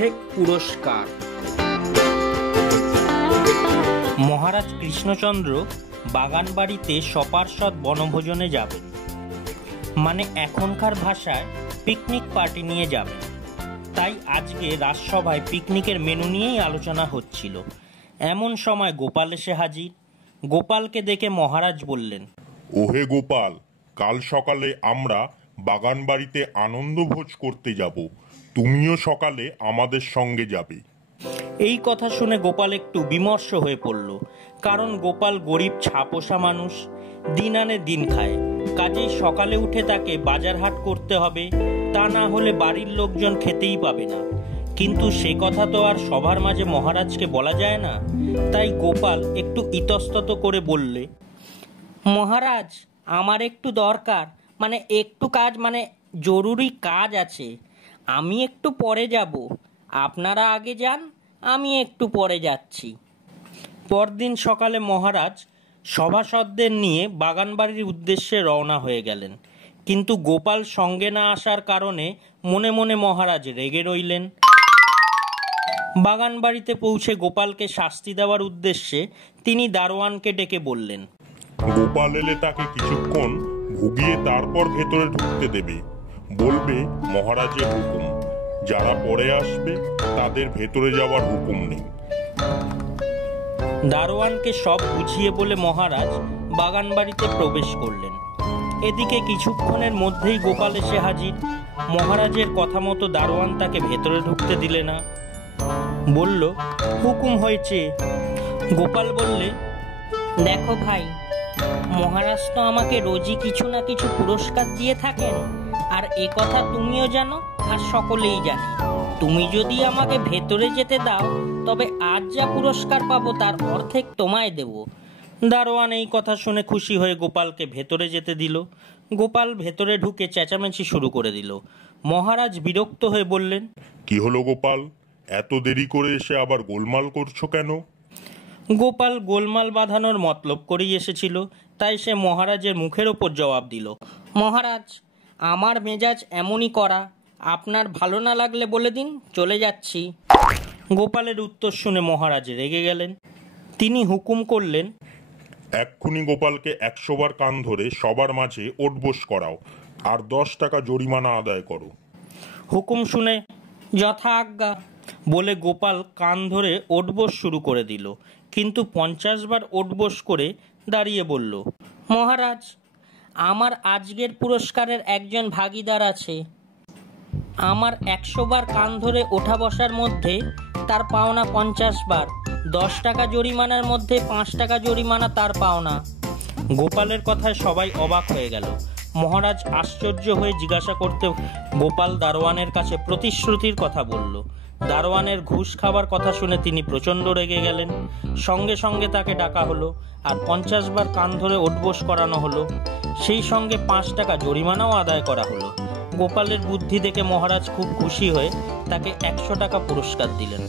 অর্ধেক পুরস্কার। মহারাজ কৃষ্ণচন্দ্র বাগানবাড়িতে সপার্ষদ বনভোজনে যাবেন, মানে এখনকার ভাষায় পিকনিক পার্টি নিয়ে যাবেন। তাই আজকে রাজসভায় পিকনিকের মেনু নিয়েই আলোচনা হচ্ছিল। এমন সময় গোপাল এসে হাজির। গোপালকে দেখে মহারাজ বললেন, ওহে গোপাল, কাল সকালে আমরা বাগানবাড়িতে আনন্দভোজ করতে যাব, তুমিও সকালে আমাদের সঙ্গে যাবে। এই কথা শুনে গোপাল একটু বিমর্ষ হয়ে পড়ল, কারণ গোপাল গরিব ছাপোষা মানুষ, দিন আনে দিন খায়। কাজেই সকালে উঠে তাকে বাজার হাট করতে হবে, তা না হলে বাড়ির লোকজন খেতেই পাবে না। কিন্তু সে কথা তো আর সবার মাঝে মহারাজকে বলা যায় না। তাই গোপাল একটু ইতস্তত করে বললে, মহারাজ, আমার একটু দরকার, মানে একটু কাজ, মানে জরুরি কাজ আছে। আমি একটু পরে যাব, আপনারা আগে যান, আমি একটু পরে যাচ্ছি। পরদিন সকালে মহারাজ সভাসদদের নিয়ে বাগানবাড়ির উদ্দেশ্যে রওনা হয়ে গেলেন। কিন্তু গোপাল সঙ্গে না আসার কারণে মনে মনে মহারাজ রেগে রইলেন। বাগানবাড়িতে পৌঁছে গোপালকে শাস্তি দেওয়ার উদ্দেশ্যে তিনি দারোয়ানকে ডেকে বললেন, গোপাল এলে তাকে কিছুক্ষণ ভুগিয়ে তারপর ভেতরে ঢুকতে দেবে। বলবে মহারাজের হুকুম, যারা পরে আসবে তাদের ভেতরে যাওয়ার হুকুম নেই। দারোয়ানকে সব বুঝিয়ে বলে মহারাজ বাগানবাড়িতে প্রবেশ করলেন। এদিকে কিছুক্ষণের মধ্যেই গোপাল এসে হাজির। মহারাজের কথা মতো দারোয়ান তাকে ভেতরে ঢুকতে দিলে না, বলল, হুকুম হয়েছে। গোপাল বললে, দেখো ভাই, মহারাজ তো আমাকে রোজই কিছু না কিছু পুরস্কার দিয়ে থাকেন, আর এ কথা তুমিও জানো আর সকলেই জানে। তুমি যদি আমাকে ভেতরে যেতে দাও, তবে আজ যা পুরস্কার পাবো তার অর্ধেক তোমায় দেব। দারোয়ান এই কথা শুনে খুশি হয়ে গোপালকে ভেতরে যেতে দিল। গোপাল ভেতরে ঢুকে চেঁচামেচি শুরু করে দিল। মহারাজ বিরক্ত হয়ে বললেন, কি হলো গোপাল, এত দেরি করে এসে আবার গোলমাল করছো কেন? গোপাল গোলমাল বাঁধানোর মতলব করেই এসেছিল, তাই সে মহারাজের মুখের ওপর জবাব দিল, মহারাজ, আমার মেজাজ এমনই করা, আপনার ভালো না লাগলে বলে দিন, চলে যাচ্ছি। গোপালের উত্তর শুনে মহারাজ রেগে গেলেন। তিনি হুকুম করলেন, এক্ষুনি গোপালকে 100 বার কান ধরে সবার মাঝে ওঠবোস করাও, আর 10 টাকা জরিমানা আদায় করো। হুকুম শুনে যথা আজ্ঞা বলে গোপাল কান ধরে ওঠবোস শুরু করে দিল। কিন্তু 50 বার ওঠবোস করে দাঁড়িয়ে বলল, মহারাজ, আমার আজকের পুরস্কারের একজন ভাগিদার আছে। আমার 100 বার কান ধরে ওঠা বসার মধ্যে তার পাওনা 50 বার, 10 টাকা জরিমানার মধ্যে 5 টাকা জরিমানা তার পাওনা। গোপালের কথায় সবাই অবাক হয়ে গেল। মহারাজ আশ্চর্য হয়ে জিজ্ঞাসা করতে গোপাল দারোয়ানের কাছে প্রতিশ্রুতির কথা বলল। দারোয়ানের ঘুষ খাবার কথা শুনে তিনি প্রচণ্ড রেগে গেলেন। সঙ্গে সঙ্গে তাকে ডাকা হলো আর 50 বার কান ধরে ওঠবোস করানো হলো। সেই সঙ্গে 5 টাকা জরিমানাও আদায় করা হলো। গোপালের বুদ্ধি দেখে মহারাজ খুব খুশি হয়ে তাকে 100 টাকা পুরস্কার দিলেন।